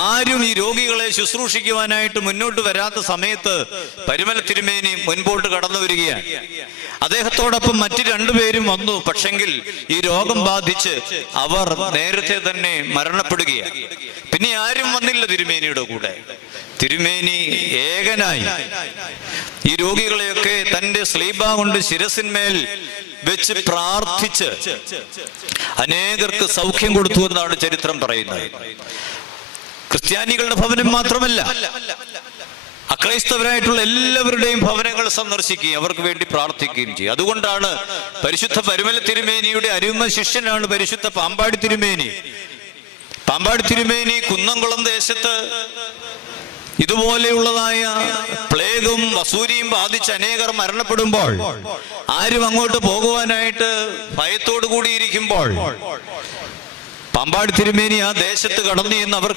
ആരും ഈ രോഗികളെ ശുശ്രൂഷിക്കുവാനായിട്ട് മുന്നോട്ട് വരാത്ത സമയത്ത് പരിമല തിരുമേനി മുൻപോട്ട് കടന്നു വരികയാണ്. അദ്ദേഹത്തോടൊപ്പം മറ്റു രണ്ടുപേരും വന്നു. പക്ഷെങ്കിൽ ഈ രോഗം ബാധിച്ച് അവർ നേരത്തെ തന്നെ മരണപ്പെടുകയാണ്. പിന്നെ ആരും വന്നില്ല തിരുമേനിയുടെ കൂടെ. തിരുമേനി ഏകനായി ഈ രോഗികളെയൊക്കെ തന്റെ സ്ലീബ കൊണ്ട് ശിരസിന്മേൽ വെച്ച് പ്രാർത്ഥിച്ച് അനേകർക്ക് സൗഖ്യം കൊടുത്തു എന്നാണ് ചരിത്രം പറയുന്നത്. ക്രിസ്ത്യാനികളുടെ ഭവനം മാത്രമല്ല, അക്രൈസ്തവരായിട്ടുള്ള എല്ലാവരുടെയും ഭവനങ്ങൾ സന്ദർശിക്കുകയും അവർക്ക് വേണ്ടി പ്രാർത്ഥിക്കുകയും ചെയ്യും. അതുകൊണ്ടാണ് പരിശുദ്ധ പരിമല തിരുമേനിയുടെ അരുമ ശിഷ്യനാണ് പരിശുദ്ധ പാമ്പാടി തിരുമേനി. പാമ്പാടി തിരുമേനി കുന്നംകുളം ദേശത്ത് ഇതുപോലെയുള്ളതായ പ്ലേഗും വസൂരിയും ബാധിച്ച് അനേകർ മരണപ്പെടുമ്പോൾ ആരും അങ്ങോട്ട് പോകുവാനായിട്ട് ഭയത്തോടു കൂടിയിരിക്കുമ്പോൾ പാമ്പാടി തിരുമേനി ആ ദേശത്ത് കടന്നു എന്ന് അവർ